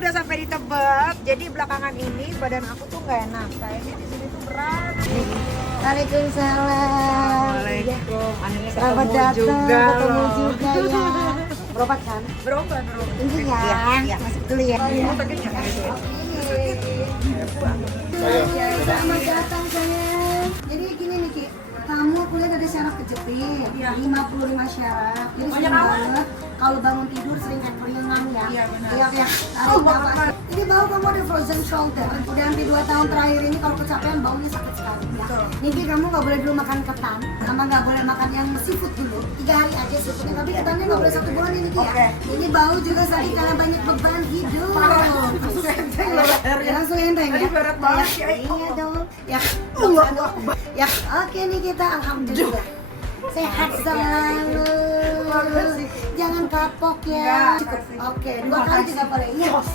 udah sampai di Tebet. Jadi belakangan ini badan aku tuh nggak enak. Kayaknya di sini tuh berat. Waalaikumsalam. Waalaikumsalam. Akhirnya Selamat ketemu datang, juga ketemu loh. juga ya. Berobat kan? Berobat. Ini ya. Iya. Masuk dulu ya. Mau sakitnya? Selamat datang sayang. Jadi gini nih Ki, kamu kuliah ada syarat kejepit, 55 syarat. Jadi sering banget kalau bangun tidur sering kayak keringan ya. Iya, benar. Iya kayak tarik nafas. Ini bau kamu ada frozen shoulder. Udah hampir 2 tahun terakhir ini kalau kecapean baunya sakit sekali ya. Niki kamu nggak boleh dulu makan ketan, sama nggak boleh makan yang seafood dulu. 3 hari aja seafoodnya, tapi ketannya nggak boleh 1 bulan ini Ki ya. Ini bau juga sakit karena banyak beban hidup. Ya, langsung enteng ya. Berat banget ya. Iya dong. Ya, ya. Oke nih kita alhamdulillah sehat selalu. Jangan kapok ya. Cukup. Oke, 2 kali juga boleh. Iya bos.